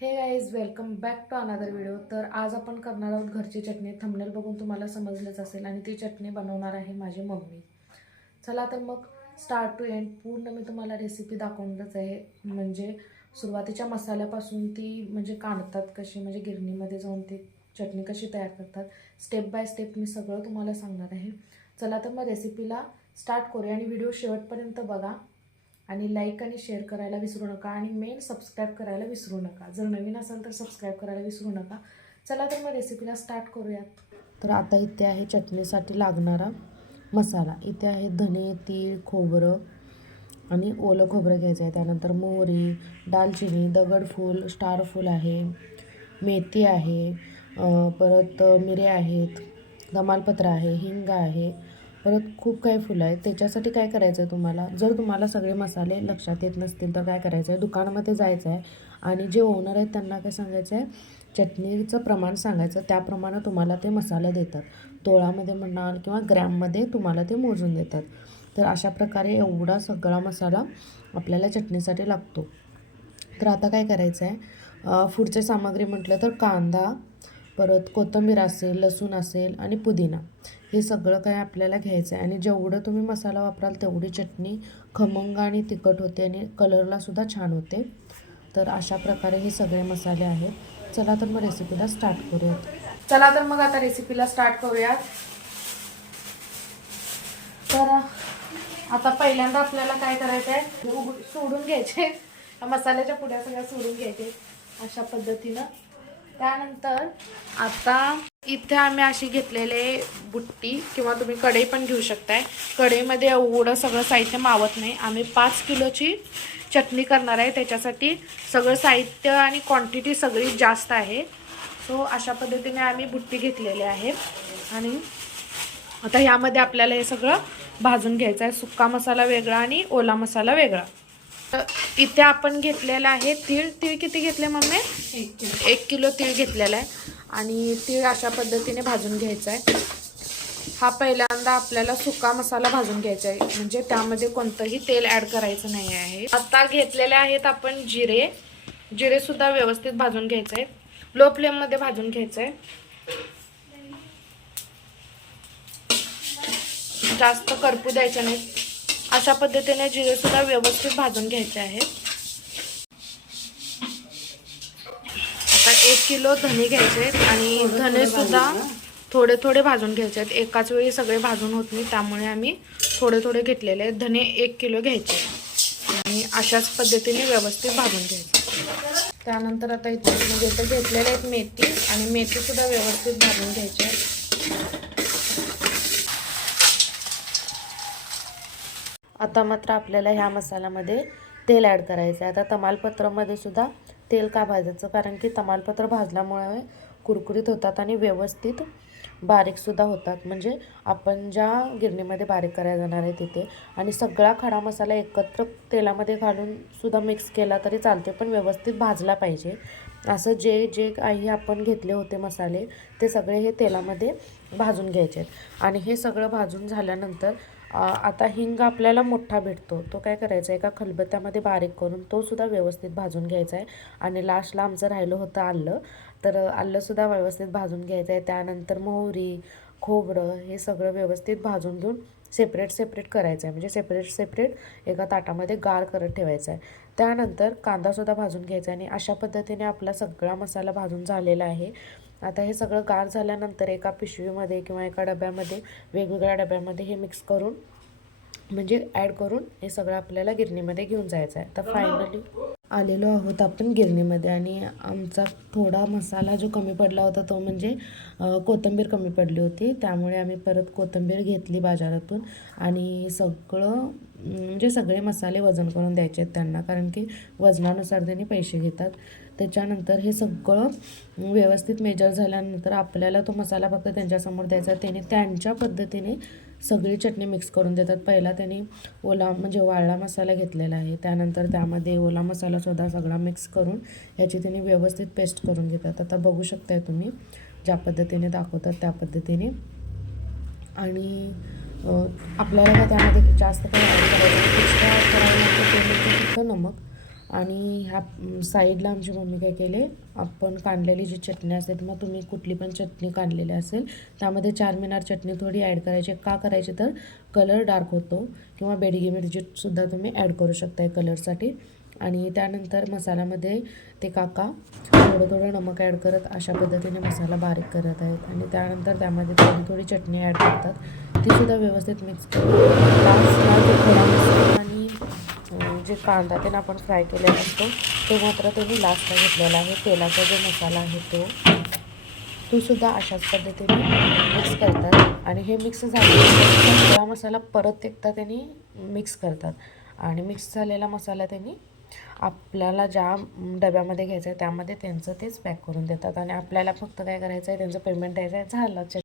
Hey guys welcome back to another video तर आज आपण करणार आहोत घरची चटणी. थंबनेल बघून तुम्हाला समजलंच असेल आणि ती चटणी बनवणार आहे माझी मम्मी. चला तर मग स्टार्ट टू एंड पूर्ण मी तुम्हाला रेसिपी दाखवूनच आहे. म्हणजे सुरुवातीच्या मसाल्यापासून ती म्हणजे काढतात कशी म्हणजे गिरणीमध्ये जाऊन ती चटणी कशी तयार करतात. स्टेप बाय स्टेप मी सगळं तुम्हाला सांगणार आहे. चला तर मग रेसिपीला स्टार्ट करूया आणि व्हिडिओ शेवटपर्यंत बघा. आणि लाईक आणि शेअर करायला विसरू नका आणि मेन सबस्क्राईब करायला विसरू नका. जर नवीन असाल तर सबस्क्राईब करायला विसरू नका. चला तर मग रेसिपीला स्टार्ट करूयात. तर आता इथे आहे चटणीसाठी लागणारा मसाला. इथे आहे धने तीळ खोबरं आणि ओलं खोबरं घ्यायचं आहे. त्यानंतर मोहरी दालचिनी दगडफूल स्टारफूल आहे मेथी आहे परत मिरे आहेत तमालपत्र आहे हिंग आहे परत खूप काही फुलं आहेत. त्याच्यासाठी काय करायचं आहे तुम्हाला? जर तुम्हाला सगळे मसाले लक्षात येत नसतील तर काय करायचं आहे दुकानामध्ये जायचं आहे आणि जे ओनर आहेत त्यांना काय सांगायचं आहे चटणीचं प्रमाण सांगायचं. त्याप्रमाणे तुम्हाला ते मसाले देतात. तोळामध्ये म्हणाल किंवा ग्रॅममध्ये तुम्हाला ते मोजून देतात. तर अशा प्रकारे एवढा सगळा मसाला आपल्याला चटणीसाठी लागतो. तर आता काय करायचं आहे अं, पुढचे सामग्री म्हटलं तर कांदा परत कोथिंबीर असेल लसूण असेल आणि पुदिना. हे सगळं काय आपल्याला घ्यायचं आहे. आणि जेवढं तुम्ही मसाला वापराल तेवढी चटणी खमंग आणि तिखट होते आणि कलरला सुद्धा छान होते. तर अशा प्रकारे हे सगळे मसाले आहेत. चला तर मग रेसिपीला स्टार्ट करूयात. चला तर मग आता रेसिपीला स्टार्ट करूयात. तर आता पहिल्यांदा आपल्याला काय करायचं आहे? सोडून घ्यायचे. मसाल्याच्या पुड्या सगळ्या सोडून घ्यायचे. अशा पद्धतीनं. त्यानंतर आता इथे आम्ही अशी घेतलेले बुट्टी किंवा तुम्ही कढई पण घेऊ शकताय. कढईमध्ये एवढं सगळं साहित्य मावत नाही. आम्ही पाच किलोची चटणी करणार आहे. त्याच्यासाठी सगळं साहित्य आणि क्वांटिटी सगळी जास्त आहे. सो अशा पद्धतीने आम्ही बुट्टी घेतलेली आहे. आणि आता ह्यामध्ये आपल्याला हे सगळं भाजून घ्यायचं आहे. सुक्का मसाला वेगळा आणि ओला मसाला वेगळा. इथे आपण घेतलेला आहे तीळ. तीळ किती घेतले मम्मी? एक किलो तीळ घेतलेला आहे. आणि तीळ अशा पद्धतीने भाजून घ्यायचा आहे. हा पहिल्यांदा आपल्याला सुका मसाला भाजून घ्यायचा आहे. म्हणजे त्यामध्ये कोणतंही तेल ॲड करायचं नाही आहे. आता घेतलेले आहेत आपण जिरे. जिरे सुद्धा व्यवस्थित भाजून घ्यायचे आहेत. लो फ्लेममध्ये भाजून घ्यायचं आहे. जास्त करपू द्यायचं नाही अशा पद्धतीने जिरे सुद्धा व्यवस्थित भाजून घ्यायचे आहेत. आता एक किलो धने घ्यायचे आहेत आणि धने सुद्धा थोडे थोडे भाजून घ्यायचे आहेत. एकाच वेळी सगळे भाजून होत नाही त्यामुळे आम्ही थोडे थोडे घेतलेले आहेत. धने एक किलो घ्यायचे आणि अशाच पद्धतीने व्यवस्थित भाजून घ्यायचे त्यानंतर आता इथे म्हणजे इथे घेतलेले आहेत मेथी आणि मेथी सुद्धा व्यवस्थित भाजून घ्यायची आता मात्र आपल्याला ह्या मसाल्यामध्ये तेल ॲड करायचं आहे आता तमालपत्रामध्ये सुद्धा तेल का भाजायचं? कारण की तमालपत्र भाजल्यामुळे कुरकुरीत होतात आणि व्यवस्थित बारीकसुद्धा होतात. म्हणजे आपण ज्या गिरणीमध्ये बारीक करायला जाणार आहे तिथे आणि सगळा खडा मसाला एकत्र तेलामध्ये घालून सुद्धा मिक्स केला तरी चालते पण व्यवस्थित भाजला पाहिजे. असं जे जे काही आपण घेतले होते मसाले ते सगळे हे तेलामध्ये भाजून घ्यायचे आहेत आणि हे सगळं भाजून झाल्यानंतर आता हिंग आपल्याला मोठा भेटतो. तो काय करायचा आहे एका खलबत्त्यामध्ये बारीक करून तो सुद्धा व्यवस्थित भाजून घ्यायचा आहे. आणि लास्टला आमचं राहिलं होतं आलं. तर आलंसुद्धा व्यवस्थित भाजून घ्यायचं आहे. त्यानंतर मोहरी खोबरं हे सगळं व्यवस्थित भाजून घेऊन सेपरेट सेपरेट करायचं आहे म्हणजे सेपरेट सेपरेट एका ताटामध्ये गार करत ठेवायचं आहे त्यानंतर कांदासुद्धा भाजून घ्यायचा आहे आणि अशा पद्धतीने आपला सगळा मसाला भाजून झालेला आहे. आता हे सगळं गार झाल्यानंतर एका पिशवीमध्ये किंवा एका डब्यामध्ये वेगवेगळ्या डब्यामध्ये हे मिक्स करून म्हणजे ॲड करून हे सगळं आपल्याला गिरणीमध्ये घेऊन जायचं आहे तर फायनली आलेलो आहोत आपण गिरणीमध्ये आणि आमचा थोडा मसाला जो कमी पडला होता तो म्हणजे कोथिंबीर कमी पडली होती. त्यामुळे आम्ही परत कोथिंबीर घेतली बाजारातून आणि सगळं म्हणजे सगळे मसाले वजन करून द्यायचे आहेत त्यांना कारण की वजनानुसार त्यांनी पैसे घेतात. त्याच्यानंतर हे सगळं व्यवस्थित मेजर झाल्यानंतर आपल्याला तो मसाला फक्त त्यांच्यासमोर द्यायचा त्याने त्यांच्या पद्धतीने सगळी चटणी मिक्स करून देतात. पहिला त्यांनी ओला म्हणजे वाळला मसाला घेतलेला आहे. त्यानंतर त्यामध्ये ओला मसालासुद्धा सगळा मिक्स करून याची त्यांनी व्यवस्थित पेस्ट करून घेतात. आता बघू शकताय तुम्ही ज्या पद्धतीने दाखवतात त्या पद्धतीने. आणि आपल्याला त्यामध्ये जास्त काही ॲड करायचं एक्स्ट्रा ॲड करायला लागतं ते म्हणजे फक्त नमक आणि ह्या साईडला आमची मम्मी काय केले आपण काढलेली जी चटणी असते मग तुम्ही कुठली पण चटणी काढलेली असेल त्यामध्ये चार मिनार चटणी थोडी ॲड करायची. का करायची तर कलर डार्क होतो किंवा बेडगी मिरचीसुद्धा तुम्ही ॲड करू शकताय कलरसाठी. आणि त्यानंतर मसाल्यामध्ये ते काका थोडं थोडं नमक ॲड करत अशा पद्धतीने मसाला बारीक करत आहेत. आणि त्यानंतर त्यामध्ये थोडी थोडी चटणी ॲड करतात. तीसुद्धा व्यवस्थित मिक्स करून लास्टला ते थोडा मसाला आणि अं, जे कांदा त्यांना आपण फ्राय केलेला असतो तो मात्र त्यांनी लास्टला घेतलेला आहे. तेलाचा जो मसाला आहे तो तो सुद्धा अशाच पद्धतीने मिक्स करतात. आणि हे मिक्स झाले सगळा मसाला परत एकदा त्यांनी मिक्स करतात. आणि मिक्स झालेला मसाला त्यांनी आपल्याला ज्या डब्यामध्ये घ्यायचं आहे त्यामध्ये त्यांचं तेच पॅक करून देतात. आणि आपल्याला फक्त काय करायचं आहे त्यांचं पेमेंट द्यायचं आहे झालं